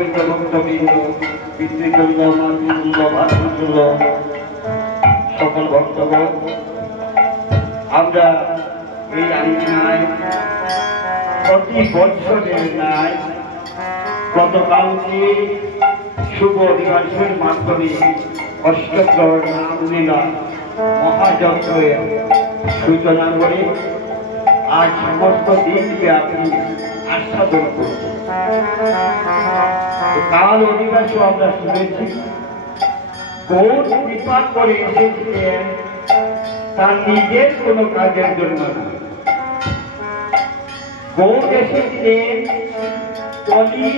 গোবিন্দ ভক্তবৃন্দ, পিতৃবৃন্দ, মাতৃবৃন্দ, ভাতৃবৃন্দ, সকল ভক্তগণ, আমরা এই আলোচনায় প্রতি বছরের ন্যায় গতকালকে শুভ দিবসের মাধ্যমে অষ্টগ্রহ নাম লীলা মহাযজ্ঞের সূচনা করে আজ সমস্ত দিনব্যাপী আস্বাদন করছি। কাল অধিবাসও আমরা শুনেছি, গৌর কৃপা করে এসেছিলেন তার নিজের কোনো কাজের জন্য না। গৌর এসেছিলেন কলি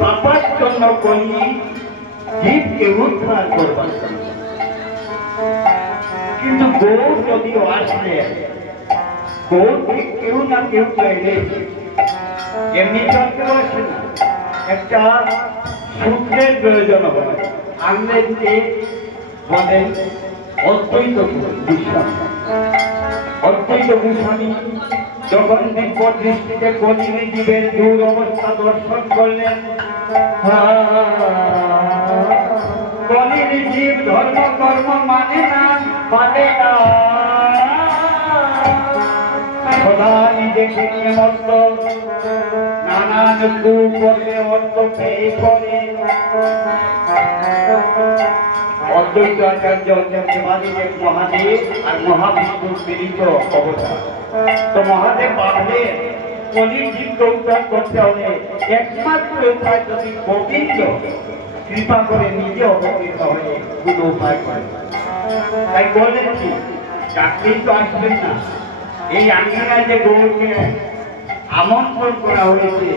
পাপার জন্য, কলি জীবকে উদ্ধার করবার জন্য। কিন্তু গৌর যদিও আসলেন, গৌরকে কেউ না কেউ চাইলে এমনি চলতে আসে না, একটা সূত্রের প্রয়োজন হয়। আংরেজকে বলেন অদ্বৈত গোস্বামী। অদ্বৈত গোস্বামী যখন দিব্য দৃষ্টিতে কলির জীবের দূর অবস্থা দর্শন করলেন, কলির জীব ধর্ম কর্ম মানে না, মানে না, সদা নিজেকে নিয়ে মস্ত, নানান কুকর্মে অর্থ ব্যয় করে। অদ্বৈত আচার্য হচ্ছেন মহাদেব আর মহাবিষ্ণুর মিলিত অবতার। তো মহাদেব ভাবলেন কলির জীবকে উদ্ধার করতে হলে একমাত্র উপায় যদি গোবিন্দ কৃপা করে নিজে অবতীর্ণ হয়ে কোনো উপায় করে। তাই বললেন কি, চাকরি তো আসবেন না, এই আঙ্গিনায় যে গৌরকে আমন্ত্রণ করা হয়েছে,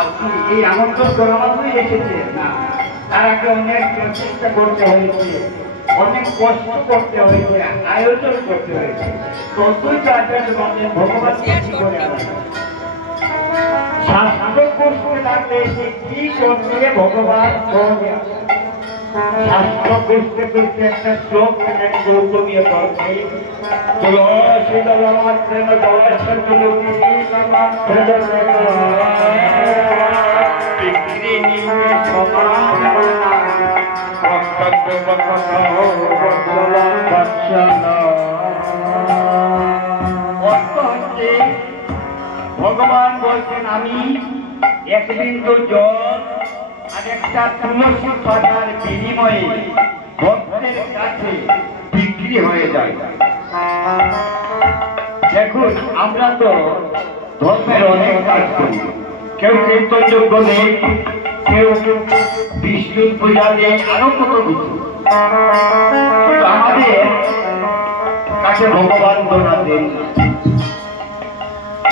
আপনি এই আমন্ত্রণ করা মাত্রই এসেছে না, তার আগে অনেক চেষ্টা করতে হয়েছে, অনেক কষ্ট করতে হয়েছে, আয়োজন করতে হয়েছে। ততই তো আচার্য বলেন ভগবান কি করে শাস্ত্র করতে লাগলে সে কি করতে ভগবান শাস্ত্র করতে করতে একটা শ্লোক গৌতমীয় করতে ভগবান বলছেন আমি এক বিন্দু জল আর একটা তুলসী পাতার বিনিময়ে ভক্তের কাছে বিক্রি হয়ে যায়। দেখুন, আমরা তো ধর্মের অনেক কাজ করি, কেউ কীর্তনযোগ্য নেই, কেউ বিষ্ণুর পূজা নেই, আরো কত কিছু। আমাদের কাছে ভগবান দোনা দেন,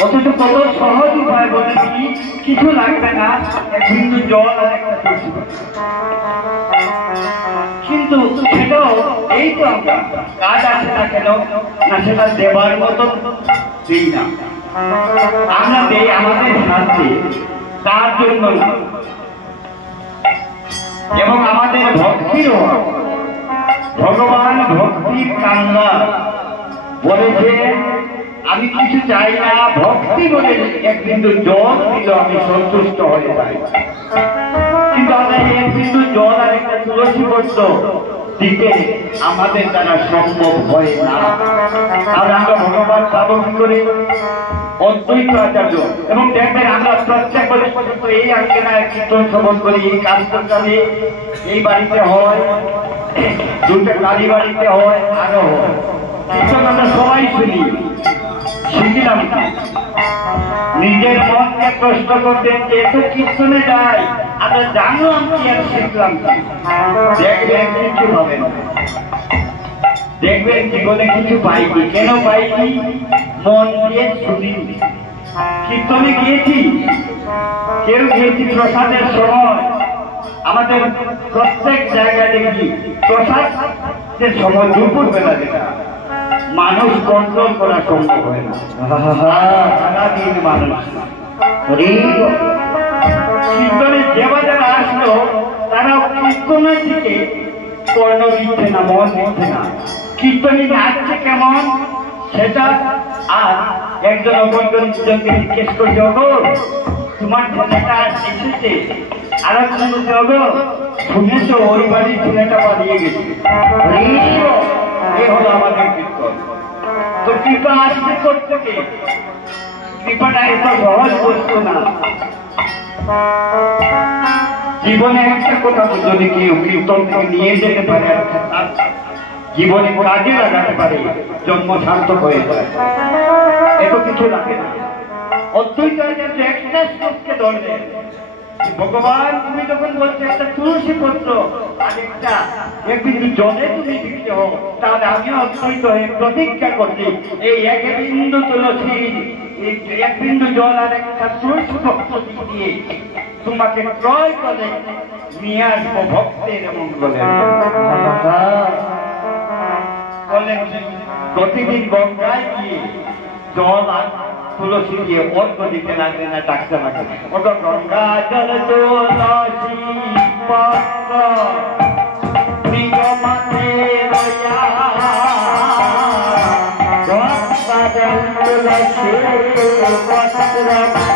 অথচ কত সহজ উপায় বলে কি, কিছু লাগবে না, কিন্তু জল আর একটা তুলসী। কিন্তু সেটাও এই তো আমরা কাজ আছে না কেন না, সেটা দেবার মতো দিই না, আমরা দেই আমাদের শান্তি তার জন্য না। এবং আমাদের ভক্তিরও ভগবান ভক্তির কান্না বলেছে, আমি কিছু চাই না, ভক্তি বলে এক বিন্দু জল দিল আমি সন্তুষ্ট হয়ে যাই। কিন্তু আমরা এক বিন্দু জল আর একটা তুলসী পত্র দিতে আমাদের দ্বারা সম্ভব হয় না। আর আমরা ভগবান সাধন করে অদ্বৈত আচার্য এবং দেখবেন আমরা প্রত্যেক বছর এই আঙ্গিনায় কীর্তন শ্রবণ করি, এই কাজ করতে এই বাড়িতে হয়, দুটো কালী বাড়িতে হয়, আরো হয় কীর্তন আমরা সবাই শুনি। শিখিলাম নিজের মনকে কষ্ট করতেন যে এত কীর্তনে যায়, আমরা জানলাম কি আর শিখলাম কি। দেখবেন কিছু হবে না, দেখবেন জীবনে কিছু পাইনি। কেন পাইনি? মন দিয়ে শুনি। কীর্তনে গিয়েছি, কেউ গিয়েছি প্রসাদের সময়, আমাদের প্রত্যেক জায়গায় দেখি প্রসাদের সময় দুপুর বেলা দেখা মানুষ কন্ট্রোল করা সম্ভব হয় না, সারাদিন মানুষ। কীর্তনে যে যারা আসলো তারা কীর্তনের দিকে কর্ণ দিচ্ছে না, মন দিচ্ছে না। কীর্তনী নাচছে কেমন সেটা, আর একজন অপরজনকে জিজ্ঞেস করছে, তোমার ছেলেটা এসেছে আর শুনেছ ওই বাড়ির ছেলেটা পালিয়ে গেছে। এ হলো আমাদের কীর্তন। তো কৃপা আসবে করতে, কৃপাটা এত সহজ বস্তু না। জীবনে একটা কথা যদি কেউ কীর্তন থেকে নিয়ে যেতে পারে, জীবনে কাজে লাগাতে পারে, জন্ম সার্থক হয়ে যায়। এত কিছু লাগে না। অদ্বৈত একটা শ্লোককে ধরলেন, ভগবান তুমি যখন বলছো একটা তুলসী পত্র আর এক বিন্দু জলে তুমি দিতে হো, তাহলে আমিও অদ্বৈত হয়ে প্রতিজ্ঞা করছি এই এক বিন্দু তুলসী, এক বিন্দু জল আর একটা তুলসী পত্র দিয়ে তোমাকে ক্রয় করে নিয়ে আসবো ভক্তের মঙ্গলে। বলেন প্রতিদিন গঙ্গায় গিয়ে জল আর তুলসী দিয়ে অর্ঘ দিতে লাগবে না, ডাকতে লাগবে ওটা গঙ্গা জল তুলসী পত্র প্রিয় মাতে তুলসী পত্র